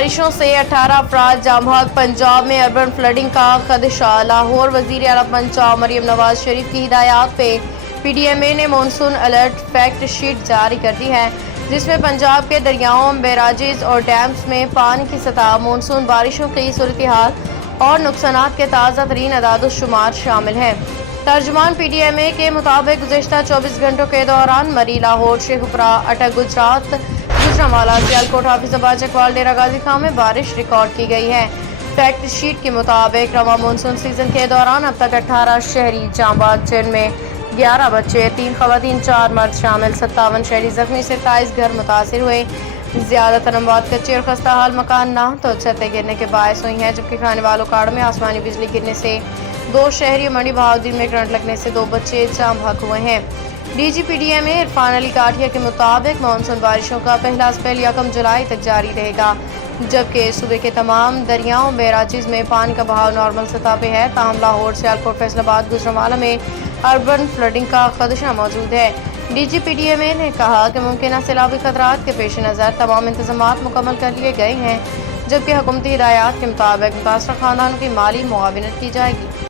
बारिशों से 18 अफराद जाँ बहक। पंजाब में अर्बन फ्लडिंग का खदशा। लाहौर वज़ीर आला पंजाब मरियम नवाज शरीफ की हिदायत पे PDMA ने मानसून अलर्ट फैक्ट शीट जारी कर दी है, जिसमें पंजाब के दरियाओं, बैराजेज और डैम्स में पानी की सतह, मानसून बारिशों की सूरत-ए-हाल और नुकसानात के ताज़ा तरीन अदाद-ओ-शुमार शामिल हैं। तर्जुमान PDMA के मुताबिक गुज़िश्ता 24 घंटों के दौरान मरी, लाहौर, शेखुपुरा, अटक, गुजरात, गुजरांवाला, सियालकोट, हाफिजाबाद, चकवाल, डेरा गाजी खां में बारिश रिकॉर्ड की गई है। फैक्ट शीट के मुताबिक रवां मानसून सीजन के दौरान अब तक 18 शहरी जाँ बहक, जिनमें 11 बच्चे, 3 खवातीन, 4 मर्द शामिल। 57 शहरी जख्मी, 27 घर मुतासिर हुए। ज़्यादातर अमवात कच्चे और खस्ता हाल मकान ना तो छतें गिरने के बायस हुई हैं, जबकि खाने वालों काड़ में आसमानी बिजली गिरने से 2 शहरी, मंडी बहाउद्दीन में करंट लगने से 2 बच्चे जाँ बहक हुए हैं। DG PDMA इरफान अली काठिया के मुताबिक मानसून बारिशों का पहला स्पेल 1 जुलाई तक जारी रहेगा, जबकि सूबे के तमाम दरियाओं, बैराजेज में पानी का बहाव नॉर्मल सतह पे है। ताहम लाहौर, सियालकोट, फैसलाबाद, गुजरांवाला में अर्बन फ्लडिंग का खदशा मौजूद है। DG PDMA ने कहा कि मुमकिन सैलाबी खतरात के पेश नज़र तमाम इंतजामात मुकम्मल कर लिए गए हैं, जबकि हुकूमती हिदायत के मुताबिक मुतासरा खानदानों की माली मुआवनत की जाएगी।